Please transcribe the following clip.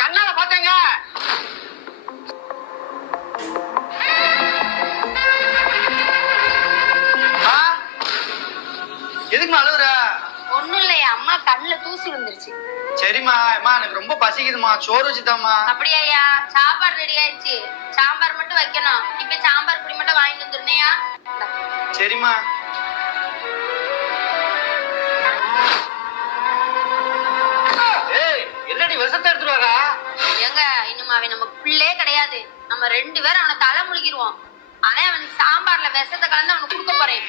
கண்ணால பாத்தேங்க. எதுக்குமா அழுவுற? ஒண்ணும் இல்லையா, அம்மா கண்ணுல தூசி விழுந்துருச்சு. சரிம்மா, அம்மா எனக்கு ரொம்ப பசிக்குதுமா, சோறு வச்சுதாம்மா. அப்படியா? சாப்பாடு ரெடி ஆயிடுச்சு, சாம்பார் மட்டும் வைக்கணும். இப்ப சாம்பார் பொடி மட்டும் வாங்கிட்டு வந்துருந்தேயா. சரிம்மா. ஏய், என்னடி விஷத்தை எடுத்துட்டு வரா? ஏங்க, இன்னும் அவன் நமக்கு பிள்ளே கிடையாது. நம்ம 2 பேரும் அவனை தலை முழுகிடுவோம். அதே அவனுக்கு சாம்பார்ல விஷத்தை கலந்து அவனுக்கு கொடுக்க போறேன்.